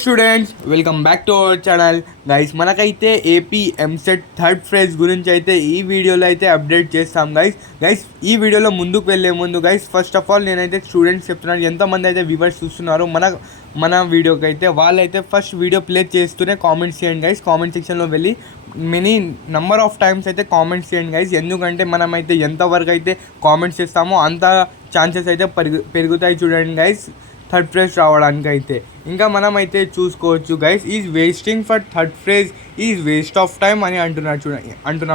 Students welcome back to our channel guys. మనకైతే AP EAMCET third phase గురించి అయితే ఈ వీడియోలో అయితే అప్డేట్ చేస్తాం గైస్. ఈ వీడియోలో ముందుకు వెళ్ళే ముందు గైస్, ఫస్ట్ ఆఫ్ ఆల్ నేనైతే స్టూడెంట్స్ చెప్తున్నాను, ఎంతమంది అయితే వ్యూవర్స్ చూస్తున్నారో మన వీడియోకి అయితే వాళ్ళైతే ఫస్ట్ వీడియో ప్లే చేస్తూనే కామెంట్స్ చేయండి గైస్. కామెంట్ సెక్షన్లో వెళ్ళి మెనీ నెంబర్ ఆఫ్ టైమ్స్ అయితే కామెంట్స్ చేయండి గైస్. ఎందుకంటే మనమైతే ఎంతవరకు అయితే కామెంట్స్ చేస్తామో అంత ఛాన్సెస్ అయితే పెరుగుతాయి చూడండి గైస్ థర్డ్ ఫ్రేజ్ రావడానికి అయితే. ఇంకా మనమైతే చూసుకోవచ్చు guys, is wasting for third phrase is waste of time అని అంటున్నాం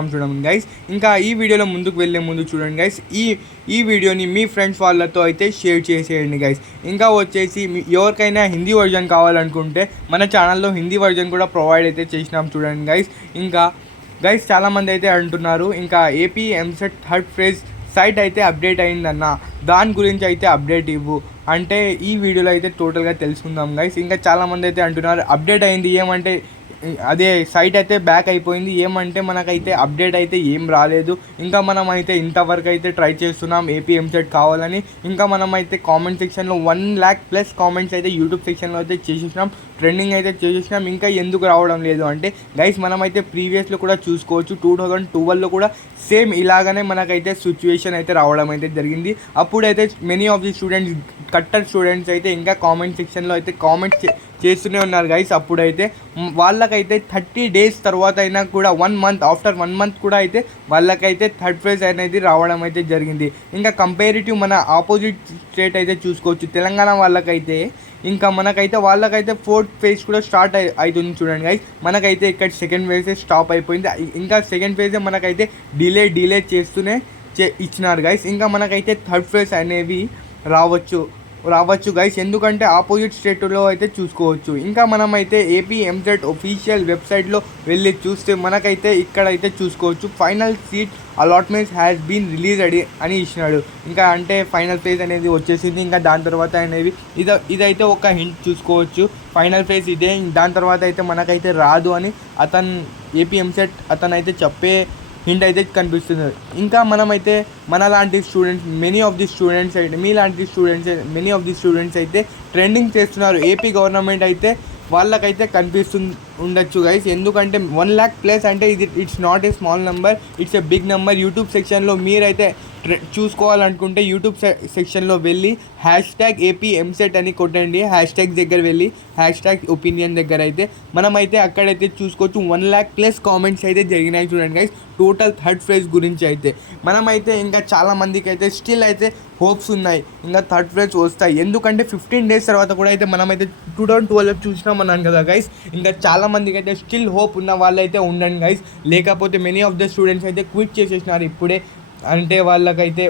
చూడండి గైస్. ఇంకా ఈ వీడియోలో ముందుకు వెళ్ళే ముందు చూడండి గైస్, ఈ వీడియోని మీ ఫ్రెండ్స్ వాళ్ళతో అయితే షేర్ చేసేయండి గైస్. ఇంకా వచ్చేసి ఎవరికైనా హిందీ వర్జన్ కావాలనుకుంటే మన ఛానల్లో హిందీ వర్జన్ కూడా ప్రొవైడ్ అయితే చేసినాం చూడండి గైస్. ఇంకా గైస్ చాలామంది అయితే అంటున్నారు, ఇంకా AP EAMCET third phase site అయితే అప్డేట్ అయిందన్న, దాని గురించి అయితే అప్డేట్ ఇవ్వు అంటే ఈ వీడియోలో అయితే టోటల్గా తెలుసుకుందాం గైస్. ఇంకా చాలామంది అయితే అంటున్నారు అప్డేట్ అయింది ఏమంటే, అదే సైట్ అయితే బ్యాక్ అయిపోయింది ఏమంటే మనకైతే అప్డేట్ అయితే ఏం రాలేదు. ఇంకా మనం అయితే ఇంతవరకు అయితే ట్రై చేస్తున్నాం ఏపీ ఎంసెట్ కావాలని. ఇంకా మనం అయితే కామెంట్ సెక్షన్లో 1,00,000+ కామెంట్స్ అయితే యూట్యూబ్ సెక్షన్లో అయితే చేసేసినాం, ట్రెండింగ్ అయితే చేసేసినాం. ఇంకా ఎందుకు రావడం లేదు అంటే గైస్, మనమైతే ప్రీవియస్లో కూడా చూసుకోవచ్చు, 2012లో కూడా సేమ్ ఇలాగనే మనకైతే సిచ్యువేషన్ అయితే రావడం అయితే జరిగింది. అప్పుడైతే many of the students, cutter students అయితే ఇంకా కామెంట్ సెక్షన్లో అయితే కామెంట్స్ చేస్తూనే ఉన్నారు గైస్. అప్పుడైతే వాళ్ళకైతే 30 days తర్వాత అయినా కూడా 1 month ఆఫ్టర్ 1 month కూడా అయితే వాళ్ళకైతే థర్డ్ ఫేజ్ అనేది రావడం అయితే జరిగింది. ఇంకా కంపేరిటివ్ మన ఆపోజిట్ స్టేట్ అయితే చూసుకోవచ్చు, తెలంగాణ వాళ్ళకైతే ఇంకా మనకైతే వాళ్ళకైతే ఫోర్త్ ఫేజ్ కూడా స్టార్ట్ అవుతుంది చూడండి గైస్. మనకైతే ఇక్కడ సెకండ్ ఫేజే స్టాప్ అయిపోయింది. ఇంకా సెకండ్ ఫేజే మనకైతే డిలే చేస్తూనే ఇచ్చినారు గైస్. ఇంకా మనకైతే థర్డ్ ఫేజ్ అనేవి రావచ్చు గైస్, ఎందుకంటే ఆపోజిట్ స్టేట్లో అయితే చూసుకోవచ్చు. ఇంకా మనమైతే ఏపీ ఎంసెట్ ఒఫీషియల్ వెబ్సైట్లో వెళ్ళి చూస్తే మనకైతే ఇక్కడైతే చూసుకోవచ్చు, final seat allotments has been release అని ఇచ్చినాడు. ఇంకా అంటే ఫైనల్ ఫేజ్ అనేది వచ్చేసింది. ఇంకా దాని తర్వాత అనేవి ఇదైతే ఒక హింట్ చూసుకోవచ్చు, ఫైనల్ ఫేజ్ ఇదే, దాని తర్వాత అయితే మనకైతే రాదు అని ఏపీ ఎంసెట్ అతనైతే చెప్పే హింట్ అయితే కనిపిస్తుంది. ఇంకా మనమైతే మనలాంటి students, many of the students అయితే ట్రెండింగ్ చేస్తున్నారు. ఏపీ గవర్నమెంట్ అయితే వాళ్ళకైతే ఉండొచ్చు గైస్, ఎందుకంటే 1,00,000+ అంటే it's not a small number, it's a big number. YouTube సెక్షన్లో మీరైతే చూసుకోవాలనుకుంటే యూట్యూబ్ సెక్షన్లో వెళ్ళి #ఏపీ ఎంసెట్ అని కొట్టండి, హ్యాష్ట్యాగ్ దగ్గర వెళ్ళి #ఒపీనియన్ దగ్గర అయితే మనమైతే అక్కడైతే చూసుకోవచ్చు 1,00,000+ కామెంట్స్ అయితే జరిగినాయి చూడండి గైస్ టోటల్ థర్డ్ ఫేజ్ గురించి అయితే. మనమైతే ఇంకా చాలామందికి అయితే స్టిల్ అయితే హోప్స్ ఉన్నాయి, ఇంకా థర్డ్ ఫేజ్ వస్తాయి. ఎందుకంటే 15 days తర్వాత కూడా అయితే మనమైతే 2012 చూసినాం అన్నాను కదా గైస్. ఇంకా చాలామందికి అయితే స్టిల్ హోప్ ఉన్న వాళ్ళైతే ఉండండి గైస్, లేకపోతే మెనీ ఆఫ్ ద స్టూడెంట్స్ అయితే క్విట్ చేసేసినారు ఇప్పుడే, అంటే వాళ్ళకైతే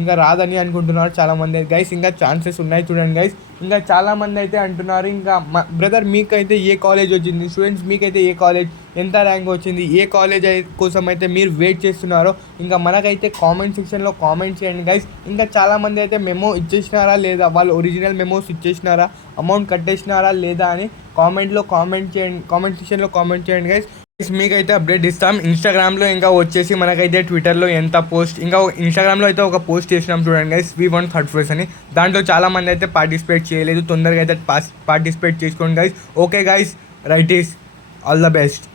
ఇంకా రాదని అనుకుంటున్నారు చాలామంది గైస్. ఇంకా ఛాన్సెస్ ఉన్నాయి చూడండి గైస్. ఇంకా చాలామంది అయితే అంటున్నారు, ఇంకా బ్రదర్ మీకైతే ఏ కాలేజ్ వచ్చింది, స్టూడెంట్స్ మీకైతే ఏ కాలేజ్, ఎంత ర్యాంక్ వచ్చింది, ఏ కాలేజ్ కోసం అయితే మీరు వెయిట్ చేస్తున్నారో ఇంకా మనకైతే కామెంట్ సెక్షన్లో కామెంట్ చేయండి గైస్. ఇంకా చాలామంది అయితే మెమో ఇచ్చేసినారా లేదా, వాళ్ళు ఒరిజినల్ మెమోస్ ఇచ్చేసినారా, అమౌంట్ కట్టేసినారా లేదా అని కామెంట్ సెక్షన్లో కామెంట్ చేయండి గైస్. మీకైతే అప్డేట్ ఇస్తాం ఇన్స్టాగ్రామ్లో, ఇంకా వచ్చేసి మనకైతే ట్విట్టర్లో ఎంత పోస్ట్, ఇంకా ఇన్స్టాగ్రామ్లో అయితే ఒక పోస్ట్ చేసినాం చూడండి guys, we want third phase అని. దాంట్లో చాలామంది అయితే పార్టిసిపేట్ చేయలేదు, తొందరగా అయితే పార్టిసిపేట్ చేసుకోండి guys. Okay guys, right is all the best.